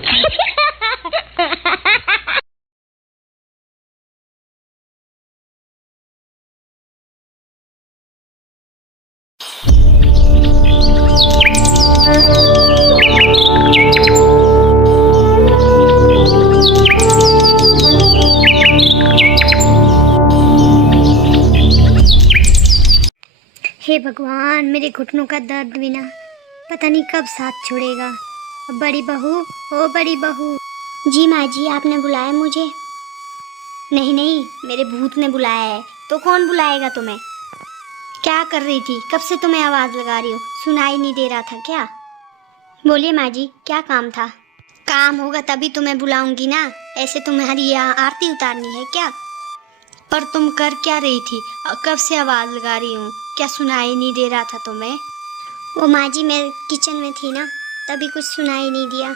हे भगवान, मेरे घुटनों का दर्द भी ना पता नहीं कब साथ छोड़ेगा। बड़ी बहू, ओ बड़ी बहू। जी माँ जी, आपने बुलाया मुझे? नहीं नहीं, मेरे भूत ने बुलाया है। तो कौन बुलाएगा तुम्हें? क्या कर रही थी? कब से तुम्हें आवाज़ लगा रही हूँ, सुनाई नहीं दे रहा था क्या? बोलिए माँ जी, क्या काम था? काम होगा तभी तुम्हें बुलाऊंगी ना, ऐसे तुम्हारी यहाँ आरती उतारनी है क्या? पर तुम कर क्या रही थी? कब से आवाज़ लगा रही हूँ, क्या सुनाई नहीं दे रहा था तुम्हें? वो माँ जी, मैं किचन में थी ना, तभी कुछ सुनाई नहीं दिया।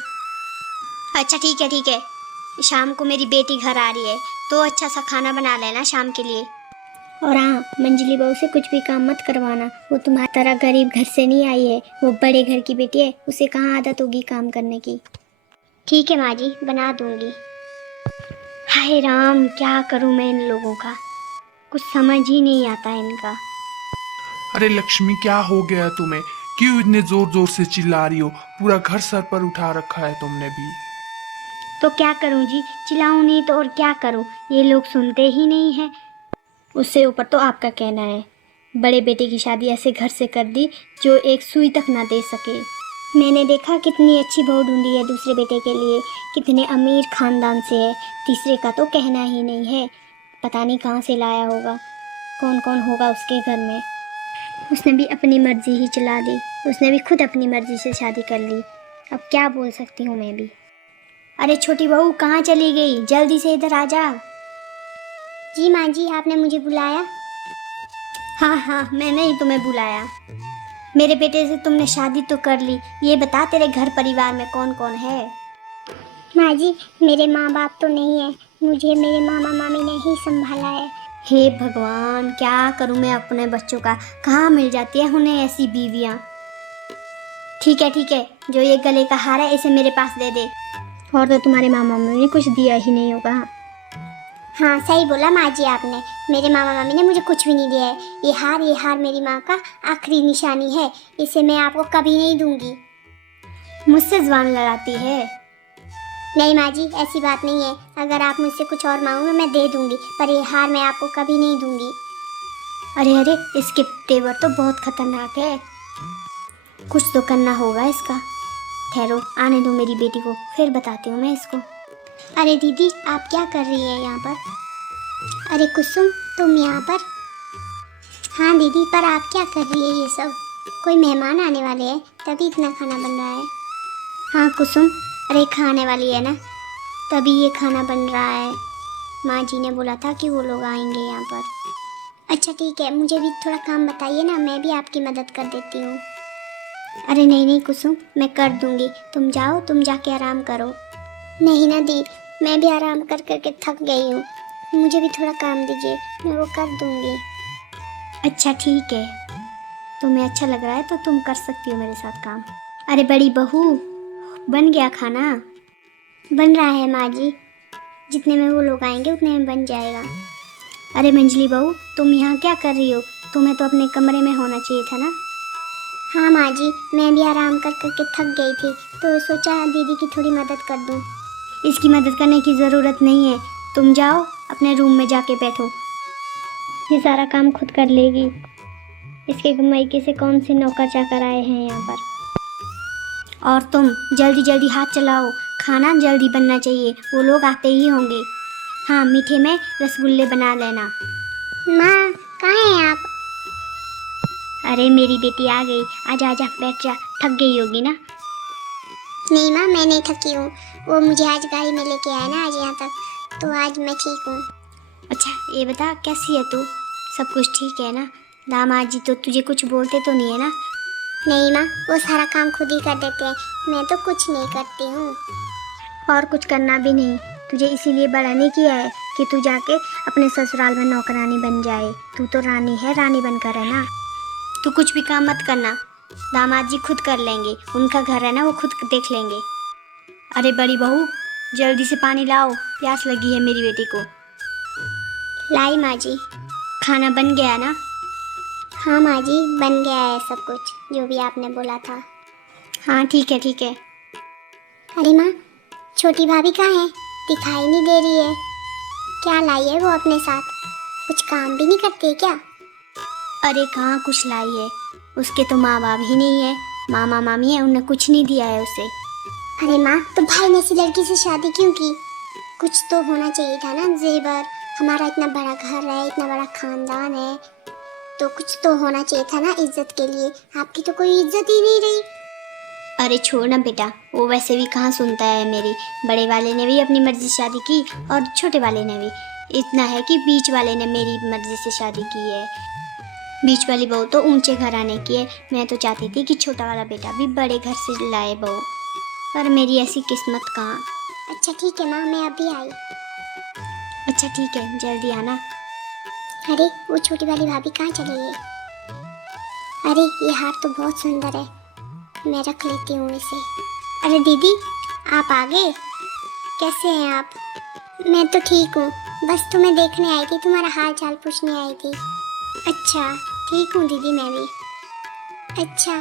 अच्छा ठीक है ठीक है, शाम को मेरी बेटी घर आ रही है तो अच्छा सा खाना बना लेना शाम के लिए। और हाँ, मंजली बहू से कुछ भी काम मत करवाना, वो तुम्हारी तरह गरीब घर से नहीं आई है, वो बड़े घर की बेटी है, उसे कहाँ आदत होगी काम करने की। ठीक है माँ जी, बना दूंगी। हाय राम, क्या करूँ मैं इन लोगों का, कुछ समझ ही नहीं आता इनका। अरे लक्ष्मी, क्या हो गया तुम्हें? क्यों इतने जोर जोर से चिल्ला रही हो? पूरा घर सर पर उठा रखा है तुमने भी। तो क्या करूँ जी, चिल्लाऊँ नहीं तो और क्या करूँ, ये लोग सुनते ही नहीं हैं। उससे ऊपर तो आपका कहना है, बड़े बेटे की शादी ऐसे घर से कर दी जो एक सुई तक ना दे सके। मैंने देखा कितनी अच्छी बहू ढूंढी है दूसरे बेटे के लिए, कितने अमीर खानदान से है, तीसरे का तो कहना ही नहीं है। पता नहीं कहाँ से लाया होगा, कौन कौन होगा उसके घर में। उसने भी अपनी मर्जी ही चला दी, उसने भी खुद अपनी मर्जी से शादी कर ली। अब क्या बोल सकती हूँ मैं भी। अरे छोटी बहू, कहाँ चली गई? जल्दी से इधर आ जा। जी माँ जी, आपने मुझे बुलाया? हाँ हाँ, मैंने ही तुम्हें बुलाया। मेरे बेटे से तुमने शादी तो कर ली, ये बता तेरे घर परिवार में कौन कौन है? माँ जी, मेरे माँ बाप तो नहीं है, मुझे मेरे मामा मामी ने ही संभाला है। हे भगवान, क्या करूं मैं अपने बच्चों का, कहाँ मिल जाती है उन्हें ऐसी बीवियाँ। ठीक है, जो ये गले का हार है इसे मेरे पास दे दे। और तो तुम्हारे मामा मामी ने कुछ दिया ही नहीं होगा। हाँ सही बोला माँ जी आपने, मेरे मामा मामी ने मुझे कुछ भी नहीं दिया है। ये हार मेरी माँ का आखिरी निशानी है, इसे मैं आपको कभी नहीं दूंगी। मुझसे जुबान लड़ाती है? नहीं माँ जी, ऐसी बात नहीं है, अगर आप मुझसे कुछ और मांगोगे मैं दे दूंगी, पर ये हार मैं आपको कभी नहीं दूंगी। अरे, इसके तेवर तो बहुत खतरनाक है, कुछ तो करना होगा इसका। ठहरो, आने दो मेरी बेटी को, फिर बताती हूँ मैं इसको। अरे दीदी, आप क्या कर रही है यहाँ पर? अरे कुसुम, तुम यहाँ पर? हाँ दीदी, पर आप क्या कर रही है ये सब? कोई मेहमान आने वाले हैं तभी इतना खाना बन रहा है। हाँ कुसुम, अरे खाने वाली है ना, तभी ये खाना बन रहा है। माँ जी ने बोला था कि वो लोग आएंगे यहाँ पर। अच्छा ठीक है, मुझे भी थोड़ा काम बताइए ना, मैं भी आपकी मदद कर देती हूँ। अरे नहीं कुसुम, मैं कर दूंगी, तुम जाओ, तुम जाके आराम करो। नहीं ना दी, मैं भी आराम कर करके थक गई हूँ, मुझे भी थोड़ा काम दीजिए, मैं वो कर दूंगी। अच्छा ठीक है, तुम्हें अच्छा लग रहा है तो तुम कर सकती हो मेरे साथ काम। अरे बड़ी बहू, बन गया खाना? बन रहा है माँ जी, जितने में वो लोग आएंगे उतने में बन जाएगा। अरे मंजली बहू, तुम यहाँ क्या कर रही हो? तुम्हें तो अपने कमरे में होना चाहिए था ना। हाँ माँ जी, मैं भी आराम कर करके थक गई थी, तो सोचा दीदी की थोड़ी मदद कर दूँ। इसकी मदद करने की ज़रूरत नहीं है, तुम जाओ अपने रूम में जाके बैठो। ये सारा काम खुद कर लेगी, इसके मायके से कौन से नौकर चाकर आए हैं यहाँ पर। और तुम जल्दी जल्दी हाथ चलाओ, खाना जल्दी बनना चाहिए, वो लोग आते ही होंगे। हाँ, मीठे में रसगुल्ले बना लेना। माँ, कहाँ हैं आप? अरे मेरी बेटी आ गई, आजा आजा बैठ जा, थक गई होगी ना। नहीं माँ, मैं नहीं थकी हूँ, वो मुझे आज गाड़ी में लेके आया ना आज यहाँ तक, तो आज मैं ठीक हूँ। अच्छा ये बता, कैसी है तू? सब कुछ ठीक है ना? दामाद जी तो तुझे कुछ बोलते तो नहीं है ना? नहीं माँ, वो सारा काम खुद ही कर देते हैं, मैं तो कुछ नहीं करती हूँ। और कुछ करना भी नहीं, तुझे इसीलिए बड़ा नहीं किया है कि तू जाके अपने ससुराल में नौकरानी बन जाए। तू तो रानी है, रानी बनकर है ना। तू कुछ भी काम मत करना, दामाद जी खुद कर लेंगे, उनका घर है ना, वो खुद देख लेंगे। अरे बड़ी बहू, जल्दी से पानी लाओ, प्यास लगी है मेरी बेटी को। लाई माँ जी। खाना बन गया ना? हाँ माँ जी, बन गया है सब कुछ जो भी आपने बोला था। हाँ ठीक है ठीक है। अरे माँ, छोटी भाभी कहाँ है? दिखाई नहीं दे रही है। क्या लाई है वो अपने साथ? कुछ काम भी नहीं करती है क्या? अरे कहाँ कुछ लाई है, उसके तो माँ बाप ही नहीं है, मामा मामी है, उन्हें कुछ नहीं दिया है उसे। अरे माँ, तो भाई ने ऐसी लड़की से शादी क्यों की? कुछ तो होना चाहिए था ना जेवर। हमारा इतना बड़ा घर है, इतना बड़ा खानदान है, तो कुछ तो होना चाहिए था ना इज्जत के लिए। आपकी तो कोई इज्जत ही नहीं रही। अरे छोड़ ना बेटा, वो वैसे भी कहाँ सुनता है मेरी। बड़े वाले ने भी अपनी मर्जी से शादी की और छोटे वाले ने भी। इतना है कि बीच वाले ने मेरी मर्जी से शादी की है। बीच वाली बहू तो ऊंचे घर आने की है। मैं तो चाहती थी कि छोटा वाला बेटा भी बड़े घर से लाए बहू, पर मेरी ऐसी किस्मत कहाँ। अच्छा ठीक है माँ, मैं अभी आई। अच्छा ठीक है, जल्दी आना। अरे वो छोटी वाली भाभी कहाँ चली गई? अरे ये हार तो बहुत सुंदर है, मैं रख लेती हूँ इसे। अरे दीदी, आप आ गए? कैसे हैं आप? मैं तो ठीक हूँ, बस तुम्हें देखने आई थी, तुम्हारा हाल चाल पूछने आई थी। अच्छा ठीक हूँ दीदी, मैं भी। अच्छा,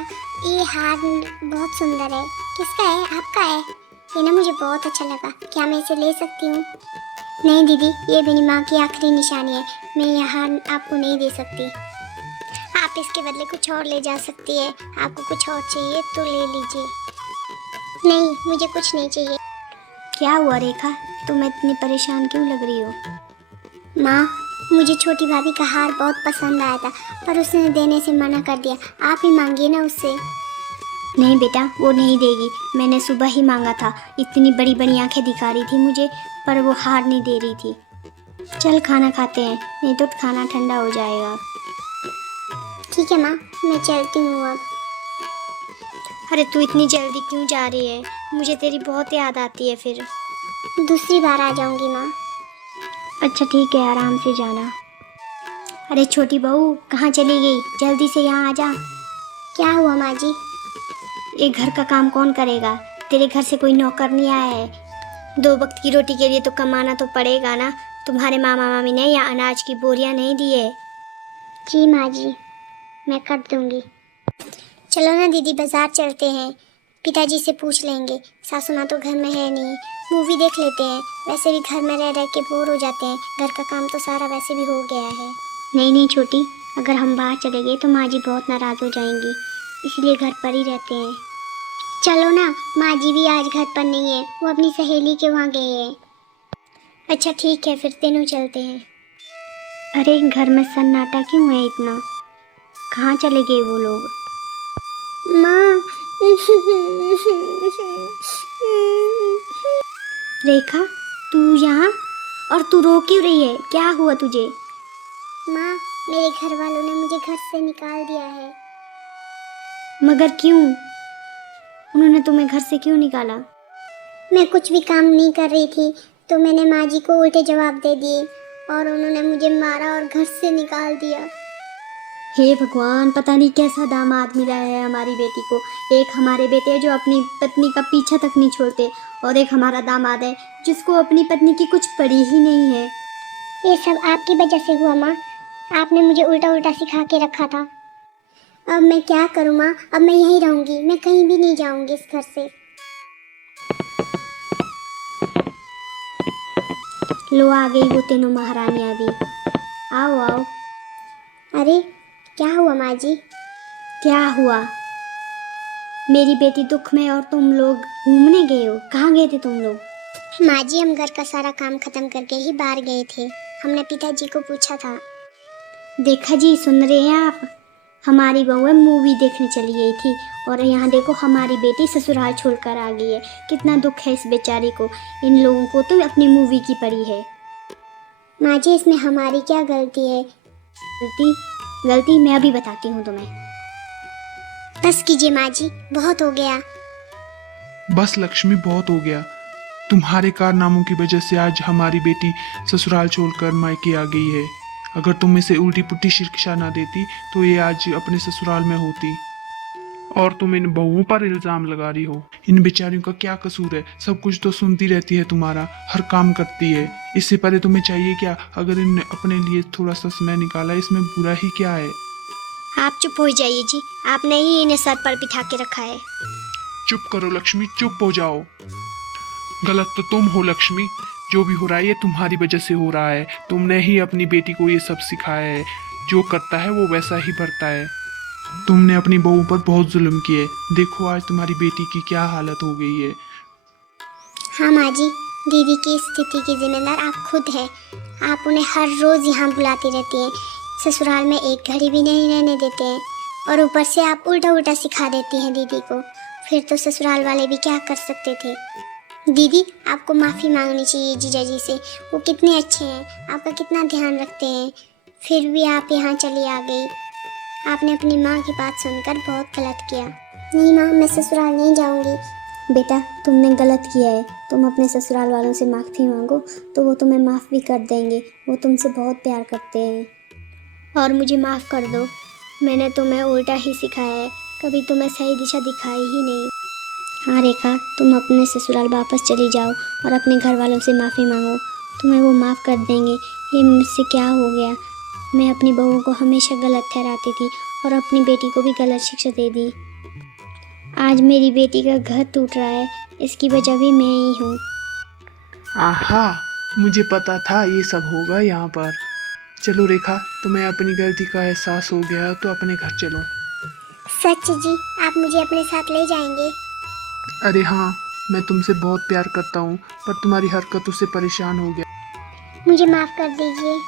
ये हार बहुत सुंदर है, किसका है? आपका है? ये ना मुझे बहुत अच्छा लगा, क्या मैं इसे ले सकती हूँ? नहीं दीदी, ये मेरी माँ की आखिरी निशानी है, मैं यह हार आपको नहीं दे सकती। आप इसके बदले कुछ और ले जा सकती है। आपको कुछ और चाहिए तो ले लीजिए। नहीं, मुझे कुछ नहीं चाहिए। क्या हुआ रेखा, तुम इतनी परेशान क्यों लग रही हो? माँ, मुझे छोटी भाभी का हार बहुत पसंद आया था, पर उसने देने से मना कर दिया। आप ही मांगिए ना उससे। नहीं बेटा, वो नहीं देगी। मैंने सुबह ही मांगा था, इतनी बड़ी बड़ी आंखें दिखा रही थी मुझे, पर वो हार नहीं दे रही थी। चल खाना खाते हैं, नहीं तो खाना ठंडा हो जाएगा। ठीक है माँ, मैं चलती हूँ अब। अरे तू इतनी जल्दी क्यों जा रही है? मुझे तेरी बहुत याद आती है फिर। दूसरी बार आ जाऊँगी माँ। अच्छा ठीक है, आराम से जाना। अरे छोटी बहू, कहाँ चली गई? जल्दी से यहाँ आ जा। क्या हुआ माँ जी? ये घर का काम कौन करेगा? तेरे घर से कोई नौकर नहीं आया है? 2 वक्त की रोटी के लिए तो कमाना तो पड़ेगा ना। तुम्हारे मामा मामी ने या अनाज की बोरियां नहीं दी है? जी माँ जी, मैं कर दूँगी। चलो ना दीदी, बाज़ार चलते हैं, पिताजी से पूछ लेंगे। सासू माँ तो घर में है नहीं, मूवी देख लेते हैं। वैसे भी घर में रह रह के बोर हो जाते हैं, घर का काम तो सारा वैसे भी हो गया है। नहीं नहीं छोटी, अगर हम बाहर चले गए तो माँ जी बहुत नाराज़ हो जाएंगी, इसलिए घर पर ही रहते हैं। चलो ना, माँ जी भी आज घर पर नहीं है, वो अपनी सहेली के वहाँ गए हैं। अच्छा ठीक है, फिर तीनों चलते हैं। अरे घर में सन्नाटा क्यों है इतना? कहाँ चले गए वो लोग? माँ। रेखा, तू यहाँ? और तू रो क्यों रही है? क्या हुआ तुझे? माँ, मेरे घर वालों ने मुझे घर से निकाल दिया है। मगर क्यों? उन्होंने तुम्हें घर से क्यों निकाला? मैं कुछ भी काम नहीं कर रही थी, तो मैंने माँ जी को उल्टे जवाब दे दिए और उन्होंने मुझे मारा और घर से निकाल दिया। हे भगवान, पता नहीं कैसा दामाद मिला है हमारी बेटी को। एक हमारे बेटे जो अपनी पत्नी का पीछा तक नहीं छोड़ते, और एक हमारा दामाद है जिसको अपनी पत्नी की कुछ पड़ी ही नहीं है। ये सब आपकी वजह से हुआ माँ, आपने मुझे उल्टा उल्टा सिखा के रखा था। अब मैं क्या करूँ माँ? अब मैं यहीं रहूँगी, मैं कहीं भी नहीं जाऊँगी इस घर से। लो आ गई वो तीनों महारानियाँ भी। आओ आओ। अरे क्या हुआ माँ जी? क्या हुआ? मेरी बेटी दुख में और तुम लोग घूमने गए हो? कहाँ गए थे तुम लोग? माँ जी, हम घर का सारा काम खत्म करके ही बाहर गए थे। हमने पिताजी को पूछा था। देखा जी, सुन रहे हैं आप? हमारी बहू मूवी देखने चली गई थी और यहाँ देखो हमारी बेटी ससुराल छोड़कर आ गई है। कितना दुख है इस बेचारी को। इन लोगों को तो अपनी मूवी की पड़ी है। माँ जी, इसमें हमारी क्या गलती है? गलती मैं अभी बताती हूँ तुम्हें। बस कीजिए माँ जी, बहुत हो गया। बस लक्ष्मी, बहुत हो गया। तुम्हारे कारनामों की वजह से आज हमारी बेटी ससुराल छोड़कर मायके आ गई है। अगर तुम इसे उल्टी पुट्टी शिक्षा ना देती तो ये आज अपने ससुराल में होती। और तुम इन बहुओं पर इल्जाम लगा रही हो। इन बेचारियों का क्या कसूर है? सब कुछ तो सुनती रहती है तुम्हारा, हर काम करती है। इससे पहले तुम्हें चाहिए क्या? अगर इनने अपने लिए थोड़ा सा समय निकाला, इसमें बुरा ही क्या है? आप चुप हो जाइए जी, आपने ही इन्हें सर पर बिठा के रखा है। चुप करो लक्ष्मी, चुप हो जाओ। गलत तो तुम हो लक्ष्मी। जो भी हो रहा है ये तुम्हारी वजह से हो रहा है। तुमने ही अपनी बेटी को ये सब सिखाया है। जो करता है वो वैसा ही भरता है। तुमने अपनी बहू पर बहुत जुल्म किए। देखो आज तुम्हारी बेटी की क्या हालत हो गई है। हाँ माँ जी, दीदी की स्थिति की जिम्मेदार आप खुद हैं। आप उन्हें हर रोज़ यहाँ बुलाती रहती हैं, ससुराल में एक घड़ी भी नहीं रहने देते हैं, और ऊपर से आप उल्टा उल्टा सिखा देती हैं दीदी को। फिर तो ससुराल वाले भी क्या कर सकते थे। दीदी, आपको माफ़ी मांगनी चाहिए जीजा जी से। वो कितने अच्छे हैं, आपका कितना ध्यान रखते हैं, फिर भी आप यहाँ चली आ गई। आपने अपनी माँ की बात सुनकर बहुत गलत किया। नहीं माँ, मैं ससुराल नहीं जाऊँगी। बेटा, तुमने गलत किया है। तुम अपने ससुराल वालों से माफ़ी मांगो तो वो तुम्हें माफ़ भी कर देंगे। वो तुमसे बहुत प्यार करते हैं। और मुझे माफ़ कर दो, मैंने तुम्हें उल्टा ही सिखाया है, कभी तुम्हें सही दिशा दिखाई ही नहीं। हाँ रेखा, तुम अपने ससुराल वापस चली जाओ और अपने घर वालों से माफ़ी मांगो, तुम्हें वो माफ़ कर देंगे। ये मुझसे क्या हो गया? मैं अपनी बहू को हमेशा गलत ठहराती थी और अपनी बेटी को भी गलत शिक्षा दे दी। आज मेरी बेटी का घर टूट रहा है, इसकी वजह भी मैं ही हूँ। आहा, मुझे पता था ये सब होगा यहाँ पर। चलो रेखा, तुम्हें अपनी गलती का एहसास हो गया तो अपने घर चलो। सच जी, आप मुझे अपने साथ ले जाएंगे? अरे हाँ, मैं तुमसे बहुत प्यार करता हूँ, पर तुम्हारी हरकतों से परेशान हो गया। मुझे माफ़ कर दीजिए।